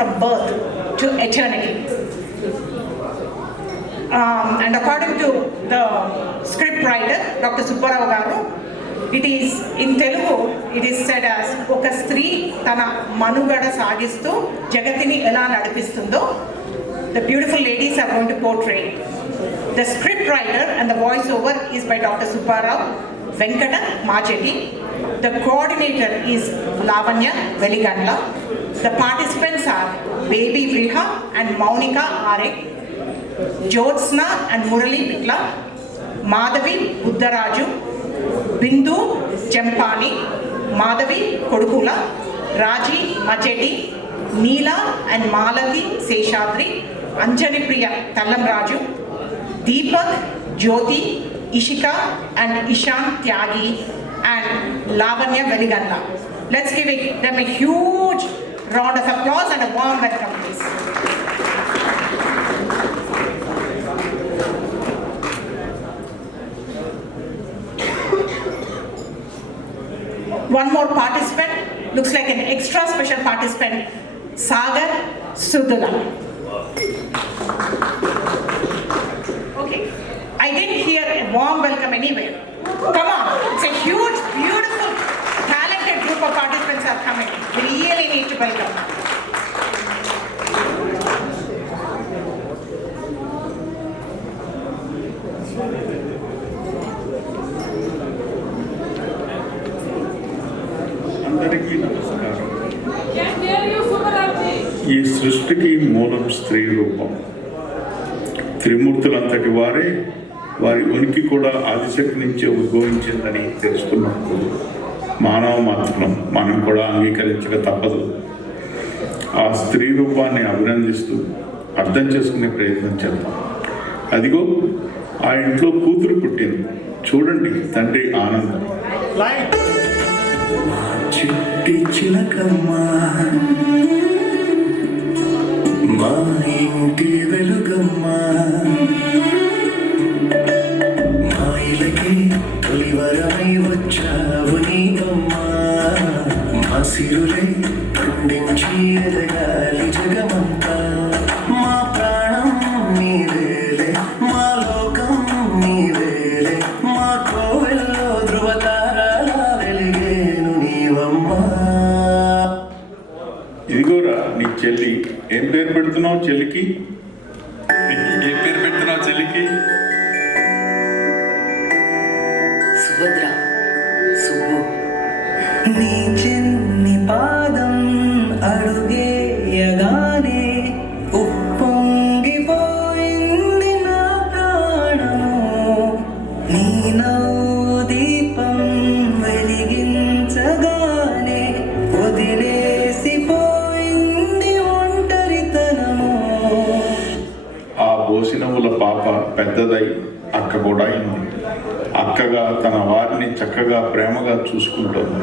from birth to eternity. And according to the script writer, Dr. Subbarao Garu, it is in Telugu, it is said as oka stree tana manugada sagistu jagatini ela nadipistundo. The beautiful ladies are going to portray. The script writer and the voiceover is by Dr. Subbarao Venkata Machetti. The coordinator is Lavanya Veligandla. The participants are Baby Vriha and Maunika Arek, Jyotsna and Murali Pitla, Madhavi Buddharaju, Bindu Jempani, Madhavi Kodukula, Raji Machetti, Neela and Malati Seshadri, Anjani Priya Tallam Raju, Deepak, Jyoti, Ishika and Ishan Tyagi and Lavanya Veliganda. Let's give them a huge round of applause and a warm welcome, please. One more participant, looks like an extra special participant, Sagar Sudula. Okay, I didn't hear a warm welcome anywhere. Come on, it's a huge, beautiful, talented group of participants are coming. We really need to welcome them. అందరికీ నమస్కారం. ఈ సృష్టికి మూలం స్త్రీ రూపం. త్రిమూర్తులంతటి వారే వారి ఉనికి కూడా ఆదిశక్తి నుంచే ఉద్భవించిందని తెలుసుకున్నప్పుడు మానవ మాత్రం మనం కూడా అంగీకరించక తప్పదు. ఆ స్త్రీ రూపాన్ని అభినందిస్తూ అర్థం చేసుకునే ప్రయత్నం చేద్దాం. అదిగో ఆ ఇంట్లో కూతురు పుట్టింది, చూడండి తండ్రి ఆనందం. చిట్టి చిలకమ్మా మా ఇంటి వెలుగమ్మా, మా ఇలకి తొలివరమై వచ్చావు నీవమ్మా, మా సిరులై పండించి ఎదగాలి జగమంతా, మా ప్రాణం నీవేలే, మా లోకం నీవేలే, మా కోవెల్లో ధృవతారాల వెలిగేను నీవమ్మా. ఇదిగోరా నీ చెల్లి. ఏం పేరు పెడుతున్నావు చెల్లికి? ఏ పేరు పెడుతున్నావు చెల్లికి? సుభద్ర, సుబ్బు. నీ చిన్ని పాదం అడుగేయగానే ఉప్పొంగిపోయింది నా ప్రాణము, నీ నవ్వు దీపం వెలిగించగానే వదిలేసిపోయింది ఒంటరితనము. ఆ బోసినవుల పాప పెద్దదై అక్క కూడా అయింది. అక్కగా తన వారిని చక్కగా ప్రేమగా చూసుకుంటోంది.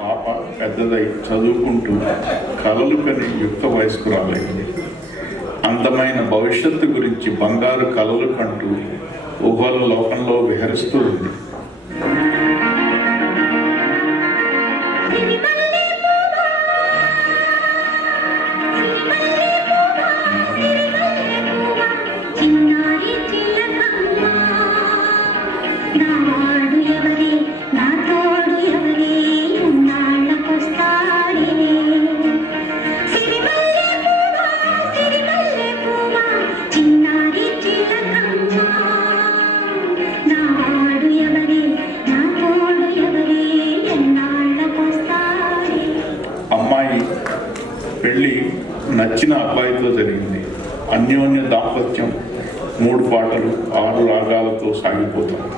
పాప పెద్దదై చదువుకుంటూ కలలు కని యుక్త వయస్కురాలైంది. అందమైన భవిష్యత్తు గురించి బంగారు కలలు కంటూ ఊహల లోకంలో విహరిస్తూ ఉంది. పెళ్ళి నచ్చిన అబ్బాయితో జరిగింది. అన్యోన్య దాంపత్యం 3 పాటలు 6 రాగాలతో సాగిపోతుంది.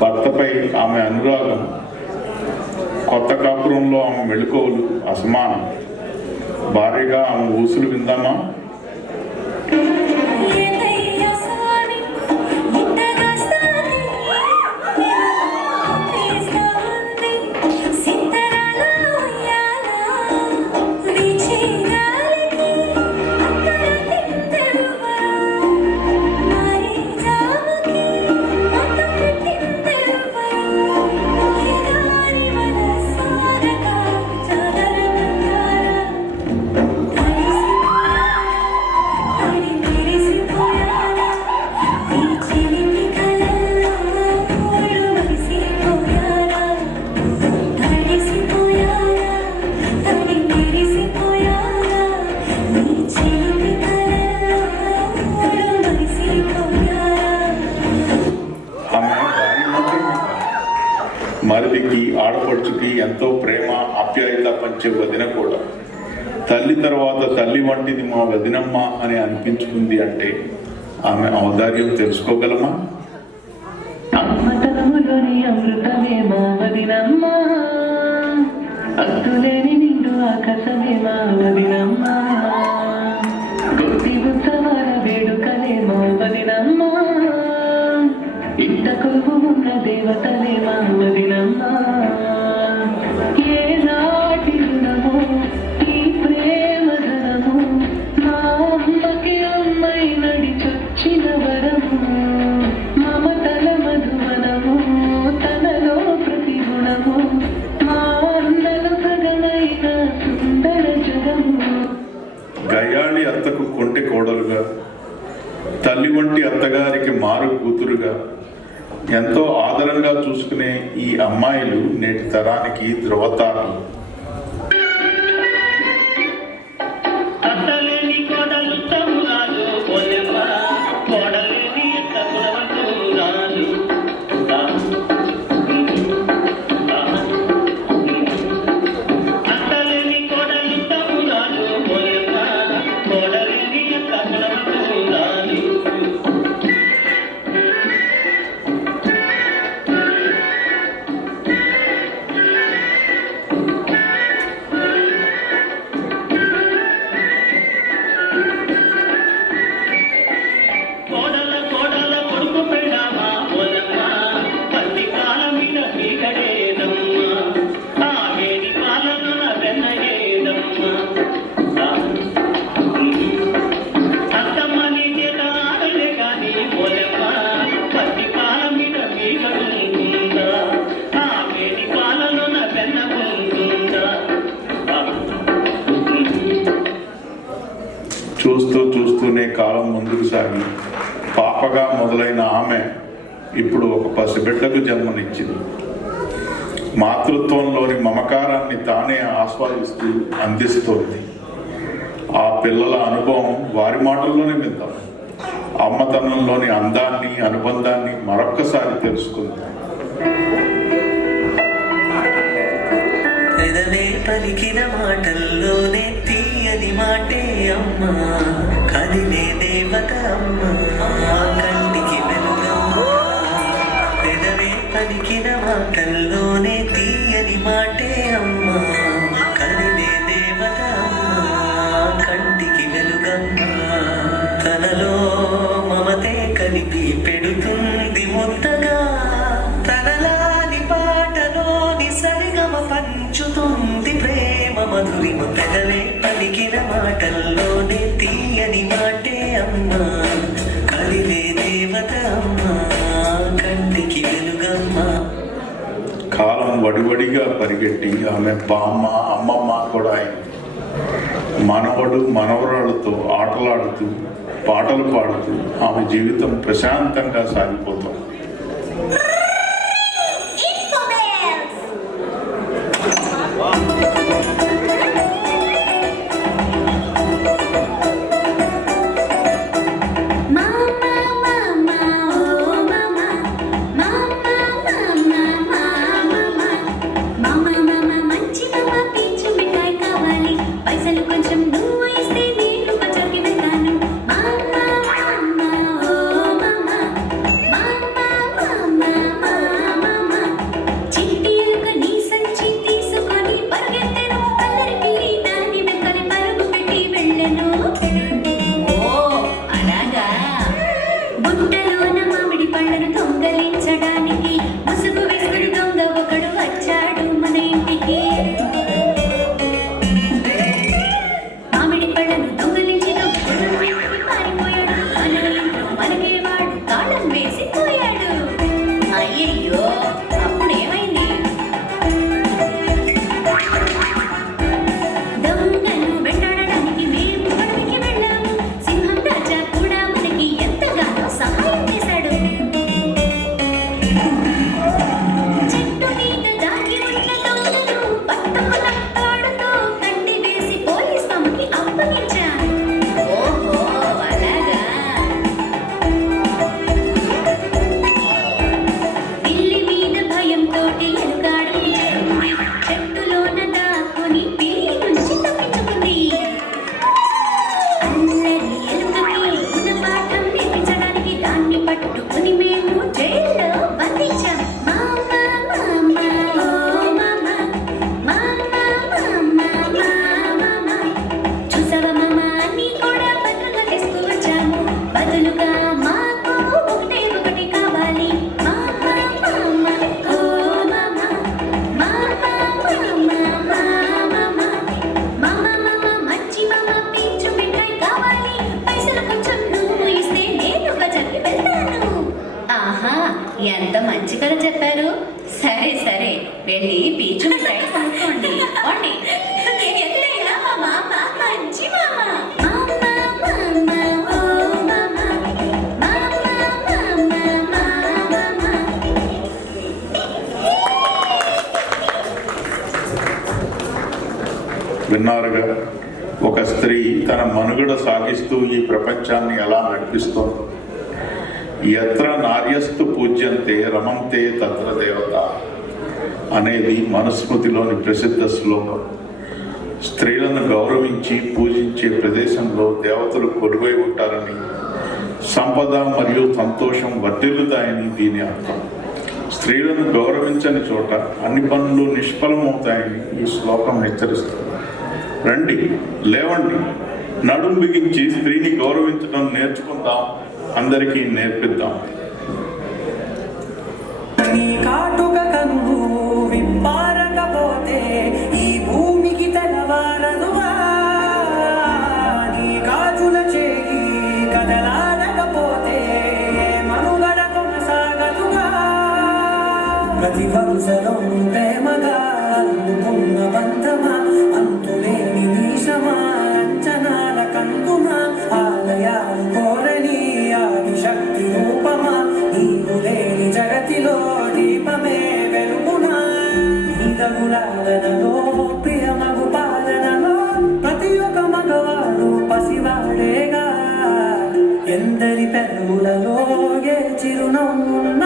భర్తపై ఆమె అనురాగం, కొత్త కాపురంలో ఆమె మెళుకువలు అసమానం. భారీగా ఆమె ఊసులు విందామా? ప్రేమ ఆప్యాయత పంచే వదిన కూడా తల్లి తర్వాత తల్లి వంటిది మా వదినమ్మ అని అనిపించుకుంది అంటే ఆమె ఔదార్యం తెలుసుకోగలమా? అమ్మతనములోని అమృతమే మా వదినమ్మ, అద్దులేని నిండు ఆకాశమే మా వదినమ్మ, గోపి ఉత్సవాల వేడుకలే మా వదినమ్మ, ఇంట కొలువు ఉన్న దేవతలే మా వదినమ్మ. ఏ నాటి రుణమో ఈ ప్రేమ ధనము, మా అమ్మకి అమ్మై నడిచొచ్చిన వరము, మమతల మధువనము తనలో ప్రతి గుణము, మా అన్నలు సగమైన సుందర జగము. గయ్యాళి అత్తకు కొంటె కోడలుగా, తల్లి వంటి అత్తగారికి మారు కూతురుగా ఎంతో ఆదరంగా చూసుకునే ఈ అమ్మాయిలు నేటి తరానికి ధృవతారాలు. అత్తలేని కోడలు తమ్మురాలు పోయమ్మ, కోడలేని ఎత్త కులవంతురాలు. అత్తలేని కోడలు తమ్మురాలు పోయమ్మ, కోడలేని ఎత్త కులవంతురాలు. కోడల కోడల కొడుకు పెళ్ళామా పోయమ్మ, పల్లి కాల మీద పీకడేదమ్మ, ఆ వేడి పాలను వెన్నయేదమ్మ. అత్తమ్మని చేత ఆడలే గాని పోయమ్మ, పల్లి కాల మీద పీకడుందా, ఆ వేడి పాలను వెన్నకుందా. చూస్తూనే కాలం ముందుకు సాగి పాపగా మొదలైన ఆమె ఇప్పుడు ఒక పసిబిడ్డకు జన్మనిచ్చింది. మాతృత్వంలోని మమకారాన్ని తానే ఆస్వాదిస్తూ అందిస్తోంది. ఆ పిల్లల అనుభవం వారి మాటల్లోనే విందాం. అమ్మతనంలోని అందాన్ని, అనుబంధాన్ని మరొక్కసారి తెలుసుకుందాం. పెదవే పలికిన మాటల్లోనే తీయని మాటే అమ్మ, కదిలే దేవత అమ్మ, కంటికి వెలుగమ్మ. పెదవే పలికిన మాటల్లోనే తీయని మాటే అమ్మ, కదిలే దేవత అమ్మ, కంటికి వెలుగమ్మ. తనలో మమతే కలిపి పెడుతుంది ముద్దగా, తనలాని పాటలోని సరిగమ పంచుతుంది ప్రేమ మధురిమ. పెదవే పలికిన మాటల్లోనే తీయని మాటే అమ్మ, కదిలే దేవత అమ్మ, కంటికి వెలుగమ్మ. కాలం వడివడిగా పరిగెట్టి ఆమె బామ్మ, అమ్మమ్మ కూడా అయింది. మనవడు మనవరాలతో ఆటలాడుతూ పాటలు పాడుతూ ఆమె జీవితం ప్రశాంతంగా సాగిపోతుంది. Mama, విన్నారుగా, ఒక స్త్రీ తన మనుగడ సాగిస్తూ ఈ ప్రపంచాన్ని ఎలా నడిపిస్తోంది. యత్ర నార్యస్తు పూజ్యంతే రమంతే తత్ర దేవత అనేది మనుస్మృతిలోని ప్రసిద్ధ శ్లోకం. స్త్రీలను గౌరవించి పూజించే ప్రదేశంలో దేవతలు కొలువై ఉంటారని, సంపద మరియు సంతోషం వర్ధిల్లుతాయని దీని అర్థం. స్త్రీలను గౌరవించని చోట అన్ని పనులు నిష్ఫలమవుతాయని ఈ శ్లోకం హెచ్చరిస్తుంది. రండి, లేవండి, నడుం బిగించి స్త్రీని గౌరవించడం నేర్చుకుందాం, అందరికీ నేర్పిద్దాం. నీ కాటుక కన్ను విప్పారకపోతే ఈ భూమికి తెలవారనువా, నీ గాజుల చేయి కదలాడకపోతే మనుగడ కొనసాగదుగా. ప్రతి వరుసలో ప్రేమగా అందుకున్న బంధమా, అంతులేని నీశమా, అంచనాల కందుమా, ఆలయాలు కోరని ఆది శక్తి రూపమా, నీవు లేని జగతిలో దీపమే వెలుగునా. నీదగులాలనలో ప్రియమగు పాలనలో ప్రతి ఒక్క మగవాడు పసివాడేగా. ఎందరి పెదవులలో ఏ చిరునవ్వున్నా